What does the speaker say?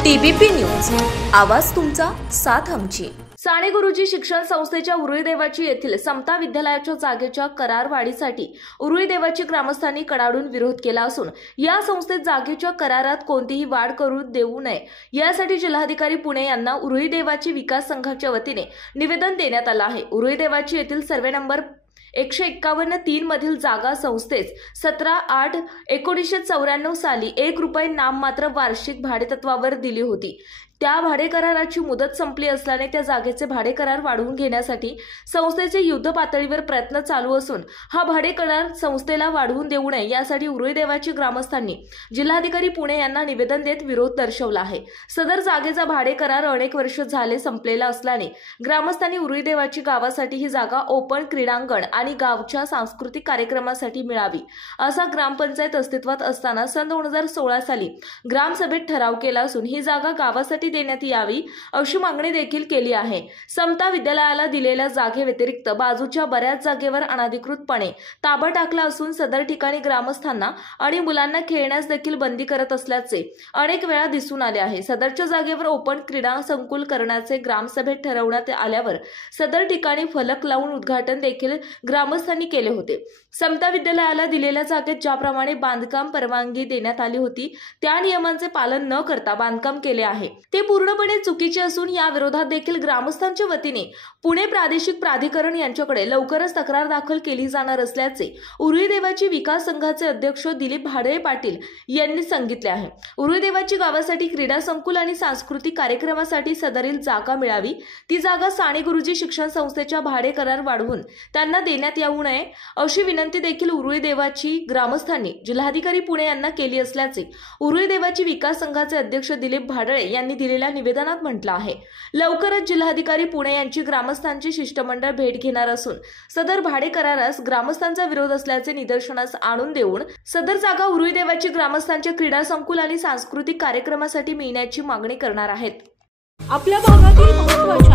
TBP news, आवाज तुमचा, साथ आमची। साने गुरुजी शिक्षण संस्थेच्या उरुळी देवाची येथील समता विद्यालयाच्या जागेच्या करारवाढीसाठी उरुळी देवाची ग्रामस्थांनी कडाडून विरोध केला असून या संस्थेत जागेच्या करारात कोणतीही वाढ करू देऊ नये यासाठी जिल्हाधिकारी पुणे यांना उरुळी देवाची विकास संघाच्या वतीने निवेदन देण्यात आलं आहे। उरुळी देवाची येथील सर्वे नंबर 151-3 मधील जागा संस्थेस 17/8/1994 साली ₹1 नाममात्र वार्षिक भाडेतत्वावर दिली होती। त्या भाडे कराराची मुदत संपली असल्याने त्या जागेचे भाडे करार वाढवून घेण्यासाठी संस्थेचे युद्ध पातळीवर प्रयत्न चालू असून हा भाडे करार संस्थेला वाढवून देऊ नये यासाठी उरुळी देवाची ग्रामस्थांनी जिल्हाधिकारी पुणे यांना निवेदन देत विरोध दर्शवला आहे। सदर जागेचा भाडे करार अनेक वर्ष झाले संपलेला असल्याने ग्रामस्थांनी उरुळी देवाची गावासाठी ही जागा ओपन क्रीडांगण आणि गावच्या सांस्कृतिक कार्यक्रमासाठी मिळावी असा ग्रामपंचायत अस्तित्वात असताना सन 2016 साली ग्रामसभेत ठराव केला असून ही जागा गावासाठी देण्यात यावी अशी मागणी देखील केली आहे। समता विद्यालयाला दिलेल्या जागे व्यतिरिक्त बाजूच्या बऱ्याच जागेवर अनधिकृतपणे ताबा टाकला असून सदर ठिकाणी ग्रामस्थांना आणि मुलांना खेळण्यास देखील बंदी करत असल्याचे अनेक वेळा दिसून आले आहे। सदरच्या जागेवर ओपन क्रीडा संकुल करण्याचे ग्रामसभेत ठरवण्यात आल्यावर सदर ठिकाणी फलक लावून उद्घाटन देखील ग्रामस्थांनी केले होते। समता विद्यालयाला दिलेल्या जागेत ज्याप्रमाणे बांधकाम परवानगी देण्यात आली होती त्या नियमांचे पालन न करता बांधकाम केले आहे ते पूर्णपणे चुकीचे असून या विरोधात देखील ग्रामस्थांच्या वतीने पुणे प्रादेशिक प्राधिकरण यांच्याकडे लवकरच तक्रार दाखल केली जाणार असल्याचे उरुळी देवाची विकास संघाचे अध्यक्ष दिलीप भाडळे पाटील यांनी सांगितले आहे। उरुळी देवाची गावासाठी क्रीडा संकुल आणि सांस्कृतिक कार्यक्रमासाठी सदरील जागा मिळावी, ती जागा साने गुरुजी शिक्षण संस्थेच्या भाडे करार वाढवून त्यांना देण्यात येऊ नये अशी विनंती देखील उरुळी देवाची ग्रामस्थांनी जिल्हाधिकारी पुणे यांना केली असल्याचे उरुळी देवाची विकास संघाचे अध्यक्ष दिलीप भाडळे यांनी दिलेल्या निवेदनात म्हटलं आहे। लवकरच जिल्हाधिकारी पुणे यांची ग्रामस्थांची शिष्टमंडळ भेट घेणार असून सदर भाडे करारास ग्रामस्थांचा विरोध असल्याचे निदर्शनास आणून देऊन सदर जागा उरुळी देवाची ग्रामस्थांच्या क्रीडा संकुल आणि सांस्कृतिक कार्यक्रमासाठी मिळण्याची मागणी करणार आहेत। आपल्या भागातील महत्त्वाच्या